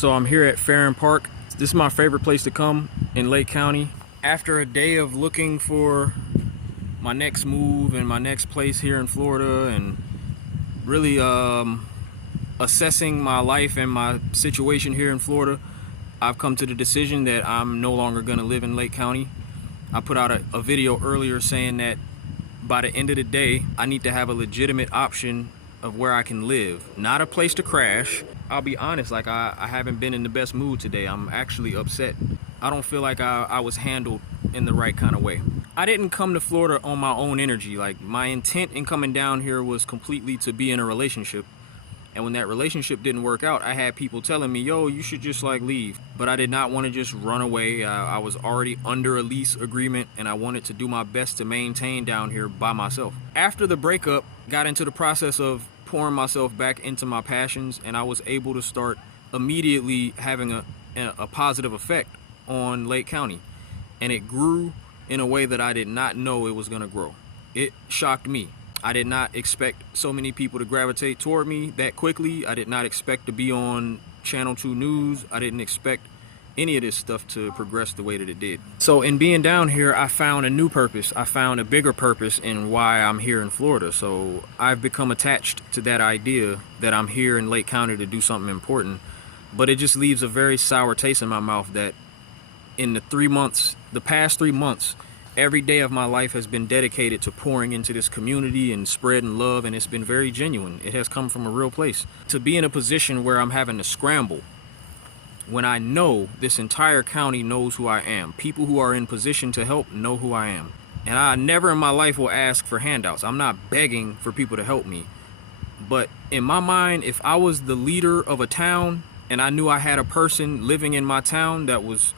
So I'm here at Farron Park. This is my favorite place to come in Lake County. After a day of looking for my next move and my next place here in Florida and really assessing my life and my situation here in Florida, I've come to the decision that I'm no longer going to live in Lake County. I put out a video earlier saying that by the end of the day, I need to have a legitimate option of where I can live, not a place to crash. I'll be honest, like I haven't been in the best mood today. I'm actually upset. I don't feel like I was handled in the right kind of way. I didn't come to Florida on my own energy. Like, my intent in coming down here was completely to be in a relationship. And when that relationship didn't work out, I had people telling me, yo, you should just like leave. But I did not want to just run away. I was already under a lease agreement and I wanted to do my best to maintain down here by myself. After the breakup, got into the process of pouring myself back into my passions, and I was able to start immediately having a positive effect on Lake County. And it grew in a way that I did not know it was going to grow. It shocked me. I did not expect so many people to gravitate toward me that quickly. I did not expect to be on Channel 2 News. I didn't expect any of this stuff to progress the way that it did. So in being down here, I found a new purpose. I found a bigger purpose in why I'm here in Florida. So I've become attached to that idea that I'm here in Lake County to do something important. But it just leaves a very sour taste in my mouth that in the past 3 months, every day of my life has been dedicated to pouring into this community and spreading love, and it's been very genuine. It has come from a real place. To be in a position where I'm having to scramble when I know this entire county knows who I am. People who are in position to help know who I am. And I never in my life will ask for handouts. I'm not begging for people to help me. But in my mind, if I was the leader of a town and I knew I had a person living in my town that was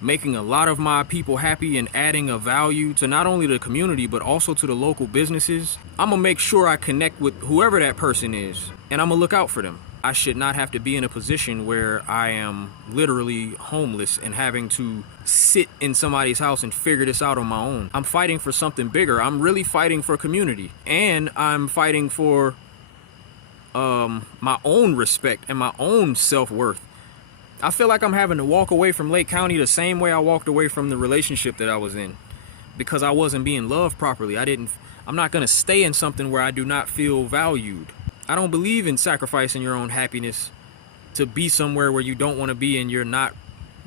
making a lot of my people happy and adding a value to not only the community but also to the local businesses, I'm gonna make sure I connect with whoever that person is, and I'm gonna look out for them. I should not have to be in a position where I am literally homeless and having to sit in somebody's house and figure this out on my own. I'm fighting for something bigger. I'm really fighting for community, and I'm fighting for my own respect and my own self-worth. I feel like I'm having to walk away from Lake County the same way I walked away from the relationship that I was in, because I wasn't being loved properly. I'm not gonna stay in something where I do not feel valued. I don't believe in sacrificing your own happiness to be somewhere where you don't want to be and you're not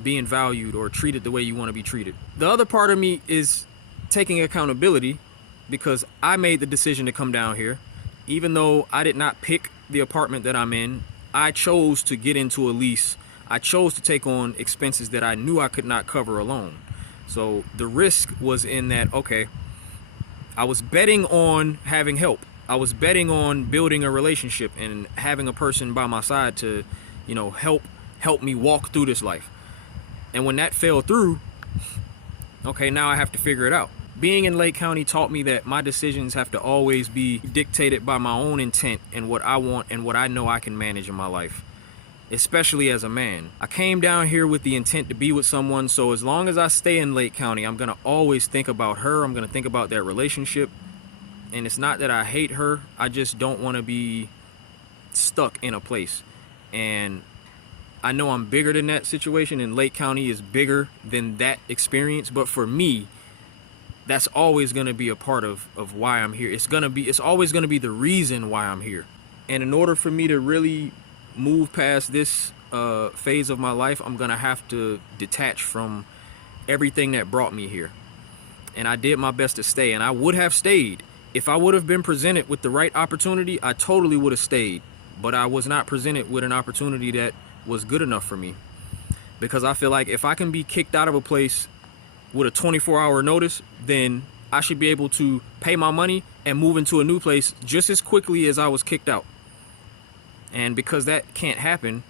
being valued or treated the way you want to be treated. The other part of me is taking accountability, because I made the decision to come down here. Even though I did not pick the apartment that I'm in, I chose to get into a lease. I chose to take on expenses that I knew I could not cover alone. So the risk was in that, okay, I was betting on having help. I was betting on building a relationship and having a person by my side to, help me walk through this life. And when that fell through, okay, now I have to figure it out. Being in Lake County taught me that my decisions have to always be dictated by my own intent and what I want and what I know I can manage in my life, especially as a man. I came down here with the intent to be with someone, so as long as I stay in Lake County, I'm gonna always think about her. I'm gonna think about that relationship. And it's not that I hate her, I just don't want to be stuck in a place. And I know I'm bigger than that situation, and Lake County is bigger than that experience, but for me, that's always going to be a part of why I'm here. It's always going to be the reason why I'm here. And in order for me to really move past this phase of my life, I'm going to have to detach from everything that brought me here. And I did my best to stay, and I would have stayed. If I would have been presented with the right opportunity, I totally would have stayed. But I was not presented with an opportunity that was good enough for me. Because I feel like if I can be kicked out of a place with a 24-hour notice, then I should be able to pay my money and move into a new place just as quickly as I was kicked out. And because that can't happen,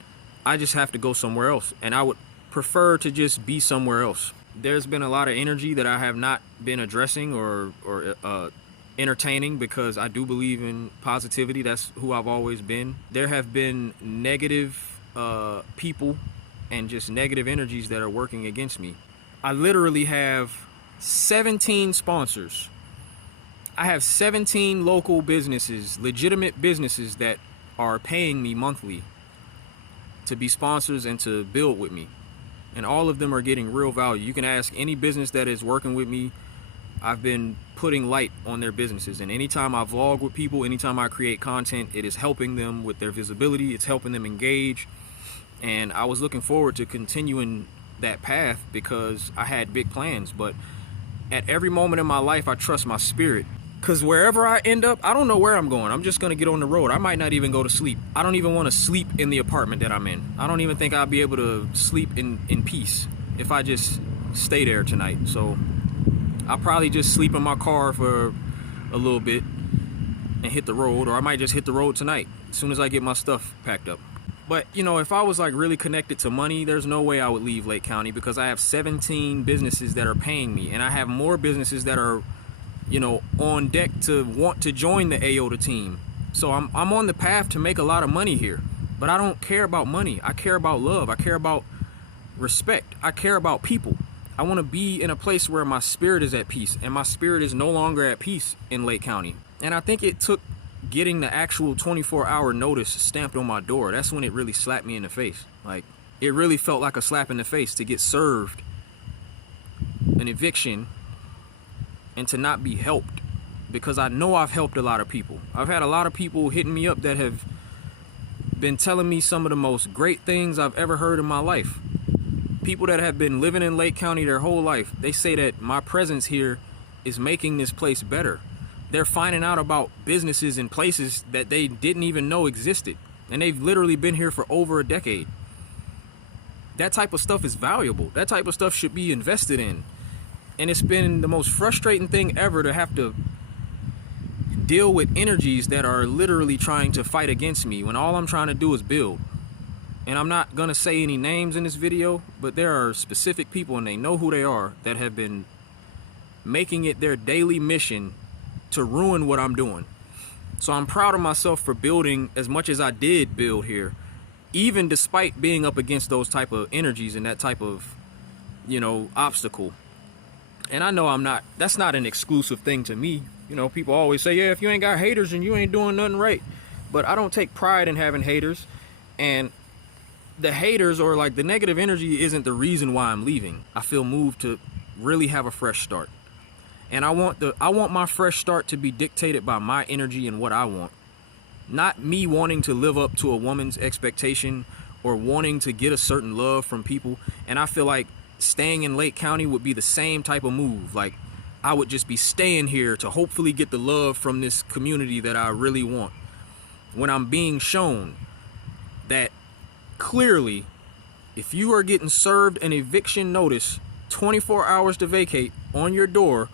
I just have to go somewhere else. And I would prefer to just be somewhere else. There's been a lot of energy that I have not been addressing or entertaining, because I do believe in positivity. That's who I've always been. There have been negative people and just negative energies that are working against me. I literally have 17 sponsors. I have 17 local businesses, legitimate businesses that are paying me monthly. to be sponsors and to build with me. And all of them are getting real value. You can ask any business that is working with me. I've been putting light on their businesses, and anytime I vlog with people, anytime I create content, it is helping them with their visibility, it's helping them engage. And I was looking forward to continuing that path because I had big plans. But at every moment in my life, I trust my spirit, because wherever I end up, I don't know where I'm going. I'm just going to get on the road. I might not even go to sleep. I don't even want to sleep in the apartment that I'm in. I don't even think I'll be able to sleep in peace if I just stay there tonight. So I'll probably just sleep in my car for a little bit and hit the road, or I might just hit the road tonight as soon as I get my stuff packed up. But, you know, if I was like really connected to money, there's no way I would leave Lake County, because I have 17 businesses that are paying me, and I have more businesses that are, you know, on deck to want to join the AOTA team. So I'm on the path to make a lot of money here, but I don't care about money. I care about love. I care about respect. I care about people. I want to be in a place where my spirit is at peace, and my spirit is no longer at peace in Lake County. And I think it took getting the actual 24-hour notice stamped on my door. That's when it really slapped me in the face. Like, it really felt like a slap in the face to get served an eviction and to not be helped, because I know I've helped a lot of people. I've had a lot of people hitting me up that have been telling me some of the most great things I've ever heard in my life. People that have been living in Lake County their whole life, they say that my presence here is making this place better. They're finding out about businesses and places that they didn't even know existed, and they've literally been here for over a decade. That type of stuff is valuable. That type of stuff should be invested in. And it's been the most frustrating thing ever to have to deal with energies that are literally trying to fight against me when all I'm trying to do is build. And I'm not gonna say any names in this video, but there are specific people, and they know who they are, that have been making it their daily mission to ruin what I'm doing. So I'm proud of myself for building as much as I did build here, even despite being up against those type of energies and that type of, you know, obstacle. And I know that's not an exclusive thing to me. You know, people always say, yeah, if you ain't got haters and you ain't doing nothing right. But I don't take pride in having haters. And the haters, or like the negative energy, isn't the reason why I'm leaving. I feel moved to really have a fresh start. And I want my fresh start to be dictated by my energy and what I want. Not me wanting to live up to a woman's expectation or wanting to get a certain love from people. And I feel like staying in Lake County would be the same type of move. Like, I would just be staying here to hopefully get the love from this community that I really want, when I'm being shown that clearly, if you are getting served an eviction notice 24 hours to vacate on your door,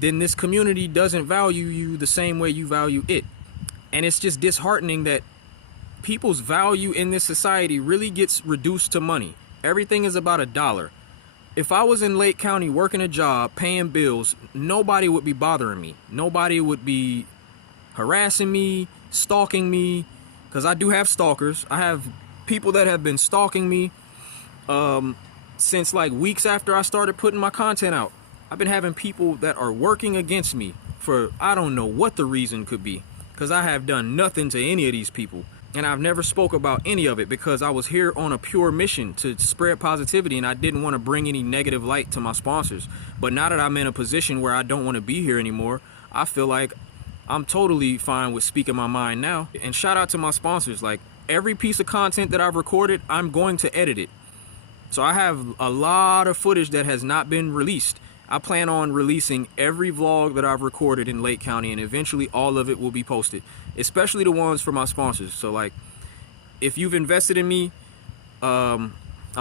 then this community doesn't value you the same way you value it. And it's just disheartening that people's value in this society really gets reduced to money. Everything is about $1. If I was in Lake County working a job, paying bills, nobody would be bothering me. Nobody would be harassing me, stalking me, because I do have stalkers. I have people that have been stalking me since like weeks after I started putting my content out. I've been having people that are working against me for, I don't know what the reason could be, because I have done nothing to any of these people. And I've never spoke about any of it because I was here on a pure mission to spread positivity, and I didn't want to bring any negative light to my sponsors. But now that I'm in a position where I don't want to be here anymore, I feel like I'm totally fine with speaking my mind now. And shout out to my sponsors. Like, every piece of content that I've recorded, I'm going to edit it. So I have a lot of footage that has not been released. I plan on releasing every vlog that I've recorded in Lake County, and eventually all of it will be posted, especially the ones for my sponsors. So like, if you've invested in me, I'm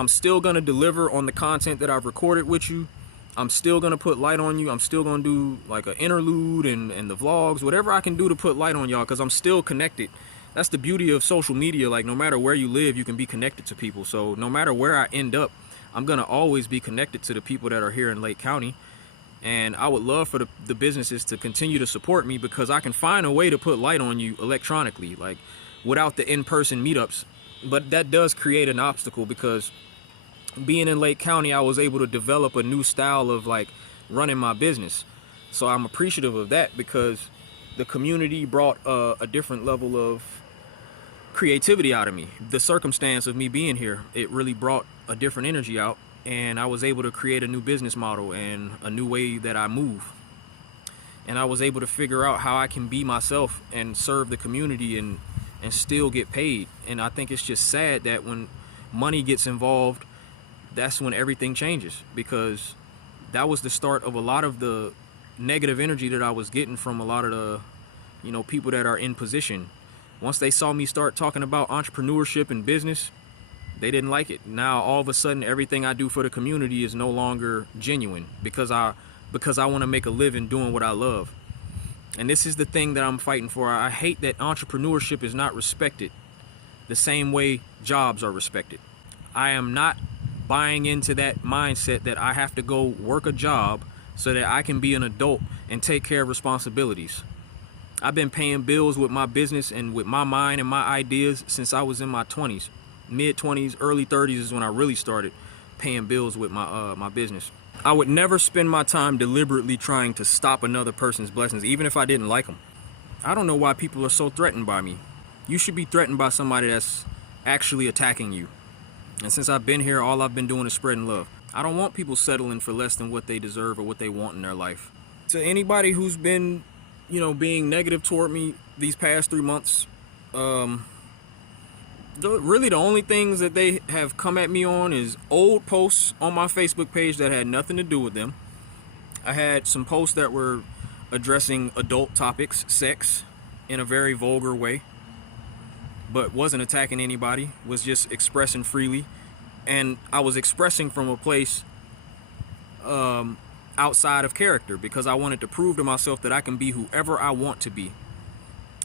still going to deliver on the content that I've recorded with you. I'm still going to put light on you. I'm still going to do like an interlude and the vlogs, whatever I can do to put light on y'all, because I'm still connected. That's the beauty of social media. Like, no matter where you live, you can be connected to people. So no matter where I end up, I'm going to always be connected to the people that are here in Lake County. And I would love for the businesses to continue to support me, because I can find a way to put light on you electronically, like without the in-person meetups. But that does create an obstacle, because being in Lake County, I was able to develop a new style of like running my business. So I'm appreciative of that, because the community brought a different level of creativity out of me. The circumstance of me being here, it really brought a different energy out, and I was able to create a new business model and a new way that I move. And I was able to figure out how I can be myself and serve the community and still get paid. And I think it's just sad that when money gets involved, that's when everything changes, because that was the start of a lot of the negative energy that I was getting from a lot of the, people that are in position. Once they saw me start talking about entrepreneurship and business, they didn't like it. Now all of a sudden everything I do for the community is no longer genuine because I want to make a living doing what I love. And this is the thing that I'm fighting for. I hate that entrepreneurship is not respected the same way jobs are respected. I am not buying into that mindset that I have to go work a job so that I can be an adult and take care of responsibilities. I've been paying bills with my business and with my mind and my ideas since I was in my 20s. Mid-20s, early 30s is when I really started paying bills with my business. I would never spend my time deliberately trying to stop another person's blessings, even if I didn't like them. I don't know why people are so threatened by me. You should be threatened by somebody that's actually attacking you. And since I've been here, all I've been doing is spreading love. I don't want people settling for less than what they deserve or what they want in their life. To anybody who's been, being negative toward me these past 3 months, really the only things that they have come at me on is old posts on my Facebook page that had nothing to do with them. I had some posts that were addressing adult topics, sex, in a very vulgar way, but wasn't attacking anybody, was just expressing freely. And I was expressing from a place outside of character because I wanted to prove to myself that I can be whoever I want to be.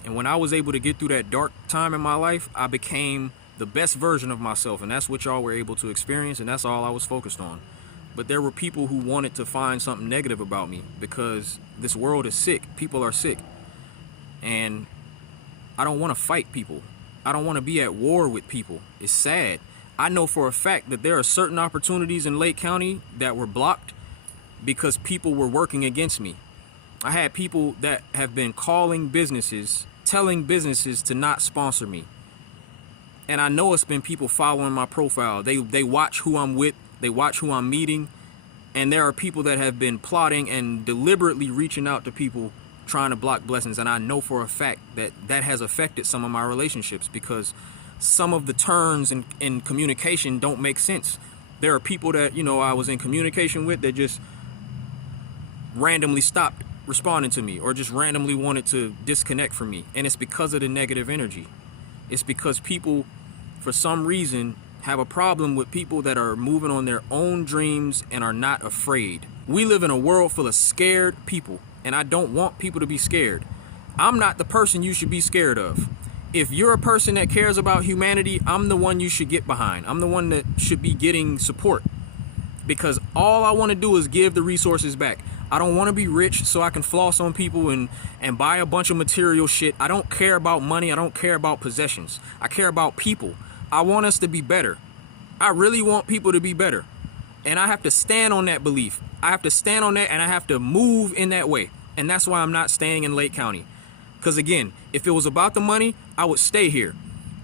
And when I was able to get through that dark time in my life, I became the best version of myself. And that's what y'all were able to experience, and that's all I was focused on. But there were people who wanted to find something negative about me because this world is sick. People are sick. And I don't want to fight people. I don't want to be at war with people. It's sad. I know for a fact that there are certain opportunities in Lake County that were blocked because people were working against me. I had people that have been calling businesses, telling businesses to not sponsor me. And I know it's been people following my profile. They watch who I'm with, they watch who I'm meeting, and there are people that have been plotting and deliberately reaching out to people trying to block blessings. And I know for a fact that that has affected some of my relationships because some of the turns in communication don't make sense. There are people that, I was in communication with that just randomly stopped responding to me or just randomly wanted to disconnect from me. And it's because of the negative energy. It's because people, for some reason, have a problem with people that are moving on their own dreams and are not afraid. We live in a world full of scared people, and I don't want people to be scared. I'm not the person you should be scared of. If you're a person that cares about humanity, I'm the one you should get behind. I'm the one that should be getting support because all I want to do is give the resources back. I don't want to be rich so I can floss on people and buy a bunch of material shit. I don't care about money. I don't care about possessions. I care about people. I want us to be better. I really want people to be better. And I have to stand on that belief. I have to stand on that, and I have to move in that way. And that's why I'm not staying in Lake County. Because again, if it was about the money, I would stay here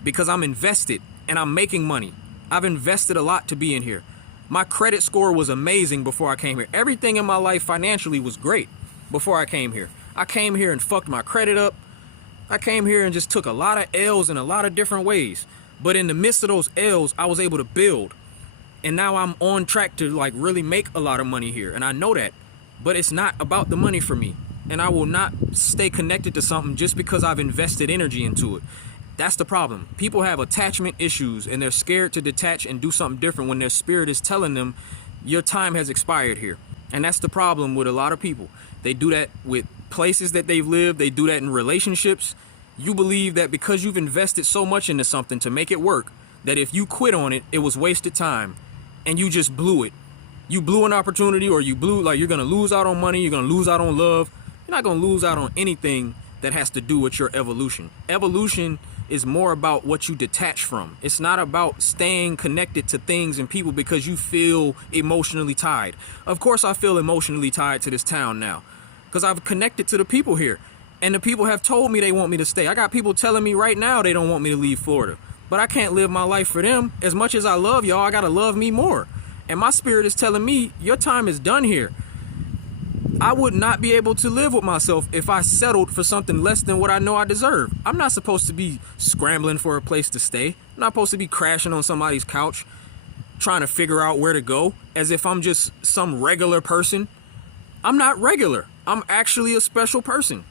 because I'm invested and I'm making money. I've invested a lot to be in here. My credit score was amazing before I came here. Everything in my life financially was great before I came here. I came here and fucked my credit up. I came here and just took a lot of L's in a lot of different ways. But in the midst of those L's, I was able to build. And now I'm on track to really make a lot of money here. And I know that. But it's not about the money for me. And I will not stay connected to something just because I've invested energy into it. That's the problem. People have attachment issues and they're scared to detach and do something different when their spirit is telling them your time has expired here. And that's the problem with a lot of people. They do that with places that they've lived. They do that in relationships. You believe that because you've invested so much into something to make it work, that if you quit on it, it was wasted time and you just blew it. You blew an opportunity, or you blew, you're going to lose out on money. You're going to lose out on love. You're not going to lose out on anything that has to do with your evolution. Evolution is more about what you detach from. It's not about staying connected to things and people because you feel emotionally tied. Of course I feel emotionally tied to this town now because I've connected to the people here. And the people have told me they want me to stay. I got people telling me right now they don't want me to leave Florida. But I can't live my life for them. As much as I love y'all, I gotta love me more. And my spirit is telling me, your time is done here. I would not be able to live with myself if I settled for something less than what I know I deserve. I'm not supposed to be scrambling for a place to stay. I'm not supposed to be crashing on somebody's couch, trying to figure out where to go, as if I'm just some regular person. I'm not regular. I'm actually a special person.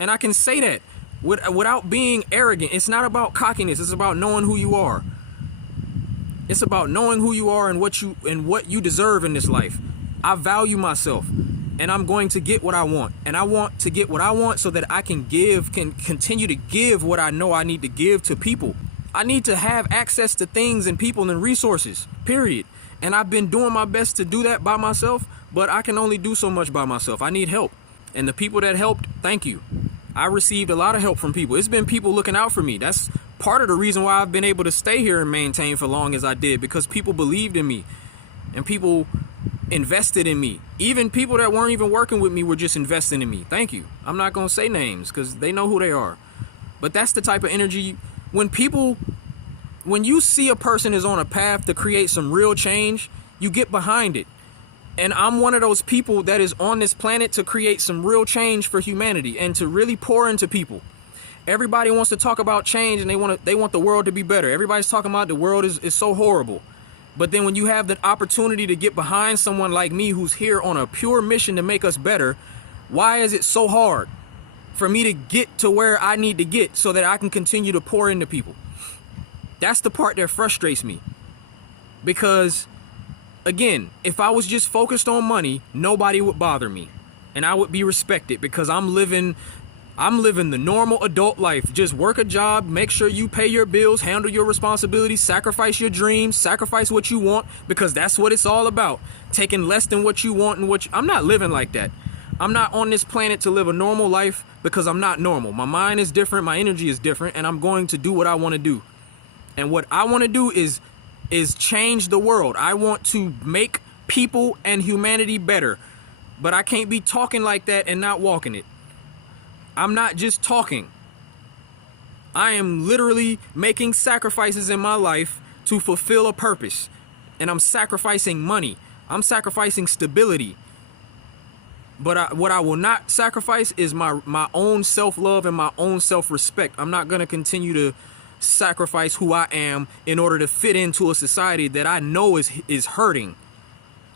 And I can say that without being arrogant. It's not about cockiness. It's about knowing who you are. It's about knowing who you are and what you deserve in this life. I value myself, and I'm going to get what I want. And I want to get what I want so that I can continue to give what I know I need to give to people. I need to have access to things and people and resources, period. And I've been doing my best to do that by myself, but I can only do so much by myself. I need help. And the people that helped, thank you. I received a lot of help from people. It's been people looking out for me. That's part of the reason why I've been able to stay here and maintain for long as I did, because people believed in me and people invested in me. Even people that weren't even working with me were just investing in me. Thank you. I'm not going to say names because they know who they are. But that's the type of energy when you see a person is on a path to create some real change, you get behind it. And I'm one of those people that is on this planet to create some real change for humanity and to really pour into people. Everybody wants to talk about change and they want the world to be better. Everybody's talking about the world is so horrible. But then when you have the opportunity to get behind someone like me who's here on a pure mission to make us better, why is it so hard for me to get to where I need to get so that I can continue to pour into people? That's the part that frustrates me. Because again, if I was just focused on money, nobody would bother me and I would be respected because I'm living the normal adult life. Just work a job, make sure you pay your bills, handle your responsibilities, sacrifice your dreams, sacrifice what you want, because that's what it's all about. Taking less than what you want and I'm not living like that. I'm not on this planet to live a normal life because I'm not normal. My mind is different, my energy is different, and I'm going to do what I want to do. And what I want to do is change the world. I want to make people and humanity better. But I can't be talking like that and not walking it. I'm not just talking. I am literally making sacrifices in my life to fulfill a purpose. And I'm sacrificing money. I'm sacrificing stability. But what I will not sacrifice is my own self-love and my own self-respect. I'm not going to continue to sacrifice who I am in order to fit into a society that I know is hurting.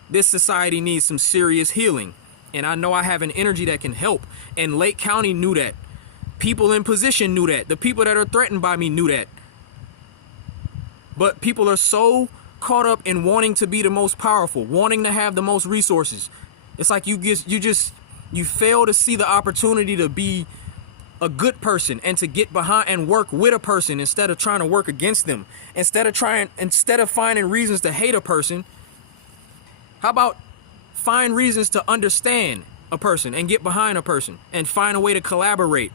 This society needs some serious healing. And I know I have an energy that can help. And Lake County knew that. People in position knew that. The people that are threatened by me knew that. But people are so caught up in wanting to be the most powerful, wanting to have the most resources. It's like you fail to see the opportunity to be a good person and to get behind and work with a person instead of trying to work against them. Instead of finding reasons to hate a person, how about find reasons to understand a person and get behind a person and find a way to collaborate?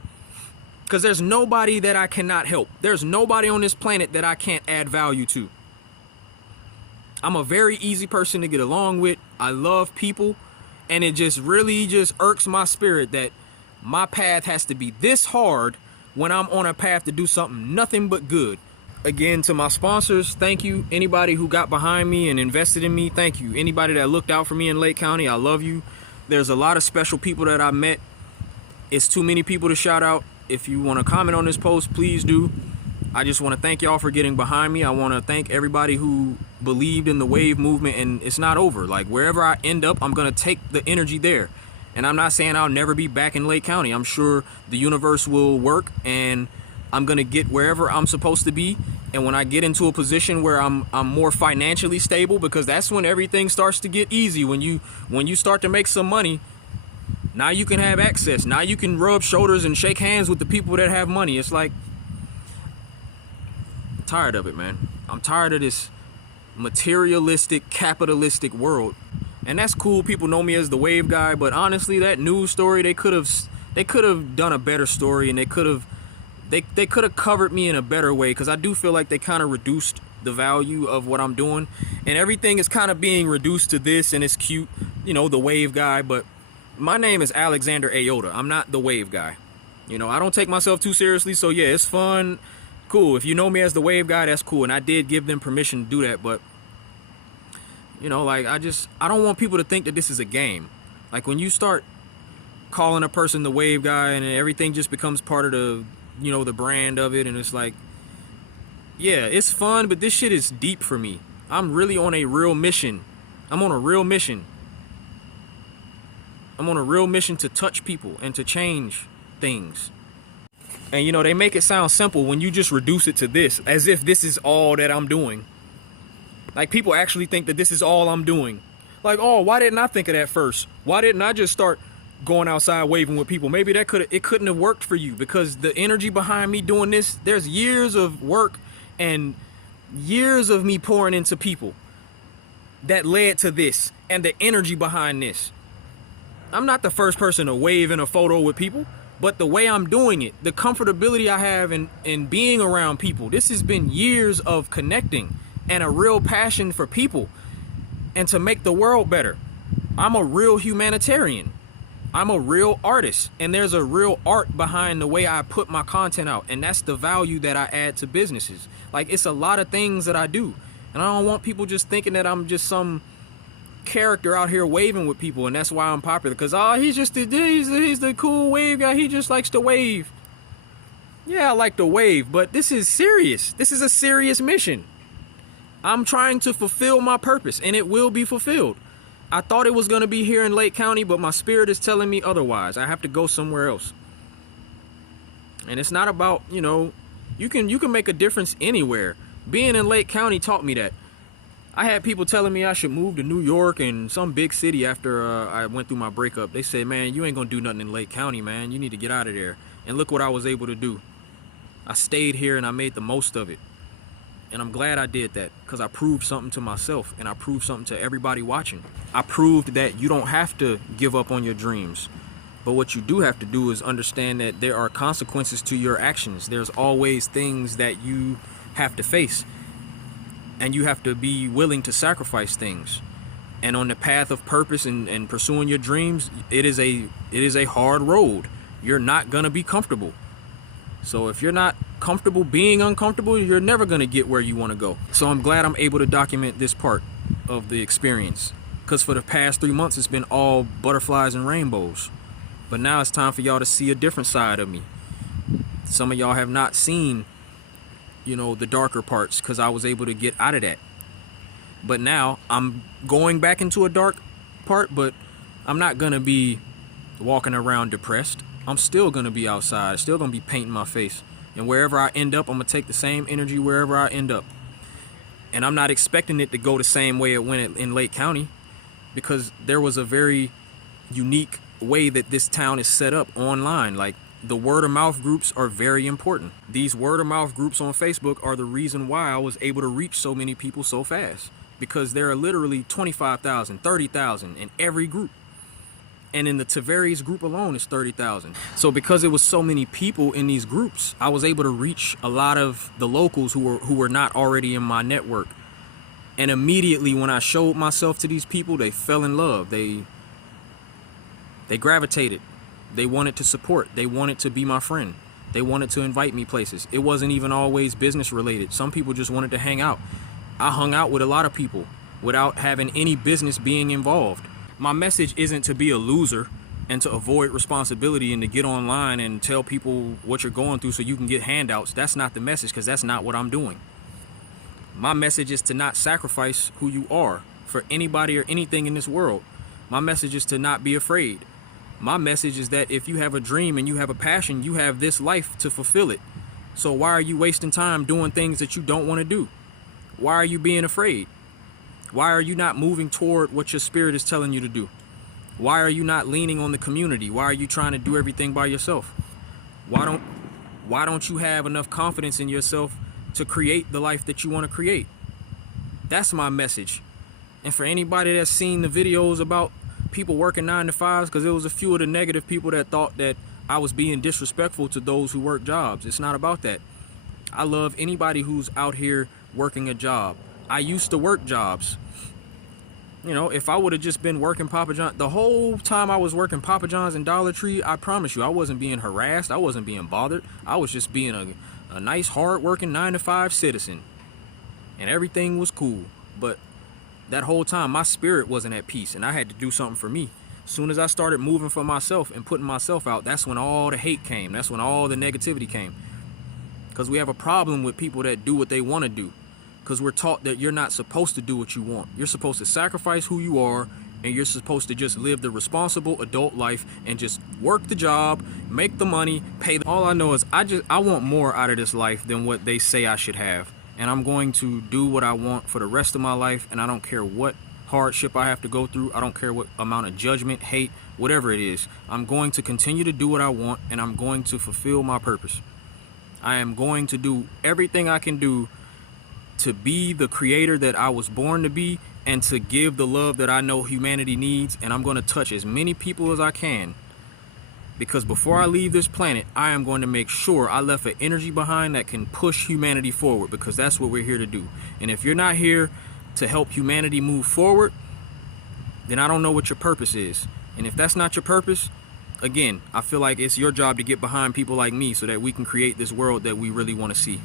Because there's nobody that I cannot help. There's nobody on this planet that I can't add value to. I'm a very easy person to get along with. I love people. And it just really just irks my spirit that my path has to be this hard when I'm on a path to do something nothing but good. Again, to my sponsors, thank you. Anybody who got behind me and invested in me, thank you. Anybody that looked out for me in Lake County, I love you. There's a lot of special people that I met. It's too many people to shout out. If you want to comment on this post, please do. I just want to thank y'all for getting behind me. I want to thank everybody who believed in the wave movement, and it's not over. Like, wherever I end up, I'm going to take the energy there. And I'm not saying I'll never be back in Lake County. I'm sure the universe will work and I'm going to get wherever I'm supposed to be. And when I get into a position where I'm more financially stable, because that's when everything starts to get easy. When you start to make some money, now you can have access. Now you can rub shoulders and shake hands with the people that have money. It's like, I'm tired of it, man. I'm tired of this materialistic, capitalistic world. And that's cool. People know me as the wave guy, but honestly, that news story, they could have done a better story, and they could have covered me in a better way, because I do feel like they kind of reduced the value of what I'm doing, and everything is kind of being reduced to this, and it's cute, you know, the wave guy. But my name is Alexander Ayota. I'm not the wave guy. You know, I don't take myself too seriously, so yeah, it's fun. Cool. If you know me as the wave guy, that's cool. And I did give them permission to do that, but you know, like I don't want people to think that this is a game. Like when you start calling a person the wave guy and everything just becomes part of the, you know, the brand of it, and it's like, yeah, it's fun, but this shit is deep for me. I'm really on a real mission. I'm on a real mission. I'm on a real mission to touch people and to change things. And you know, they make it sound simple when you just reduce it to this, as if this is all that I'm doing. Like people actually think that this is all I'm doing. Like, oh, why didn't I think of that first? Why didn't I just start going outside waving with people? Maybe it couldn't have worked for you, because the energy behind me doing this, there's years of work and years of me pouring into people that led to this, and the energy behind this. I'm not the first person to wave in a photo with people, but the way I'm doing it, the comfortability I have in being around people, this has been years of connecting and a real passion for people and to make the world better. I'm a real humanitarian. I'm a real artist, and there's a real art behind the way I put my content out, and that's the value that I add to businesses. Like, it's a lot of things that I do, and I don't want people just thinking that I'm just some character out here waving with people and that's why I'm popular, because he's the cool wave guy, he just likes to wave. Yeah, I like to wave, but this is serious. This is a serious mission. I'm trying to fulfill my purpose, and it will be fulfilled. I thought it was going to be here in Lake County, but my spirit is telling me otherwise. I have to go somewhere else. And it's not about, you know, you can make a difference anywhere. Being in Lake County taught me that. I had people telling me I should move to New York and some big city after I went through my breakup. They said, man, you ain't gonna do nothing in Lake County, man. You need to get out of there. And look what I was able to do. I stayed here and I made the most of it. And I'm glad I did that, because I proved something to myself and I proved something to everybody watching. I proved that you don't have to give up on your dreams. But what you do have to do is understand that there are consequences to your actions. There's always things that you have to face. And you have to be willing to sacrifice things. And on the path of purpose and pursuing your dreams, it is a hard road. You're not gonna be comfortable. So if you're not comfortable being uncomfortable, you're never gonna get where you wanna go. So I'm glad I'm able to document this part of the experience, because for the past 3 months, it's been all butterflies and rainbows. But now it's time for y'all to see a different side of me. Some of y'all have not seen, you know, the darker parts, because I was able to get out of that. But now I'm going back into a dark part, but I'm not gonna be walking around depressed. I'm still gonna be outside, still gonna be painting my face. And wherever I end up, I'm gonna take the same energy wherever I end up. And I'm not expecting it to go the same way it went in Lake County, because there was a very unique way that this town is set up online. Like, the word of mouth groups are very important. These word of mouth groups on Facebook are the reason why I was able to reach so many people so fast, because there are literally 25,000, 30,000 in every group. And in the Tavares group alone, it's 30,000. So because it was so many people in these groups, I was able to reach a lot of the locals who were not already in my network. And immediately when I showed myself to these people, they fell in love. They gravitated. They wanted to support. They wanted to be my friend. They wanted to invite me places. It wasn't even always business related. Some people just wanted to hang out. I hung out with a lot of people without having any business being involved. My message isn't to be a loser and to avoid responsibility and to get online and tell people what you're going through so you can get handouts. That's not the message, because that's not what I'm doing. My message is to not sacrifice who you are for anybody or anything in this world. My message is to not be afraid. My message is that if you have a dream and you have a passion, you have this life to fulfill it. So why are you wasting time doing things that you don't want to do? Why are you being afraid? Why are you not moving toward what your spirit is telling you to do? Why are you not leaning on the community? Why are you trying to do everything by yourself? Why don't you have enough confidence in yourself to create the life that you want to create? That's my message. And for anybody that's seen the videos about people working 9 to 5s, because there was a few of the negative people that thought that I was being disrespectful to those who work jobs. It's not about that. I love anybody who's out here working a job. I used to work jobs. You know, if I would have just been working Papa John the whole time I was working Papa John's and Dollar Tree, I promise you, I wasn't being harassed. I wasn't being bothered. I was just being a nice, hard-working 9-to-5 citizen. And everything was cool. But that whole time, my spirit wasn't at peace, and I had to do something for me. As soon as I started moving for myself and putting myself out, that's when all the hate came. That's when all the negativity came. Because we have a problem with people that do what they want to do. Because we're taught that you're not supposed to do what you want. You're supposed to sacrifice who you are, and you're supposed to just live the responsible adult life and just work the job, make the money, pay. All I know is I want more out of this life than what they say I should have. And I'm going to do what I want for the rest of my life, and I don't care what hardship I have to go through. I don't care what amount of judgment, hate, whatever it is. I'm going to continue to do what I want, and I'm going to fulfill my purpose. I am going to do everything I can do to be the creator that I was born to be, and to give the love that I know humanity needs. And I'm going to touch as many people as I can, because before I leave this planet, I am going to make sure I left an energy behind that can push humanity forward, because that's what we're here to do. And if you're not here to help humanity move forward, then I don't know what your purpose is. And if that's not your purpose, again, I feel like it's your job to get behind people like me so that we can create this world that we really want to see.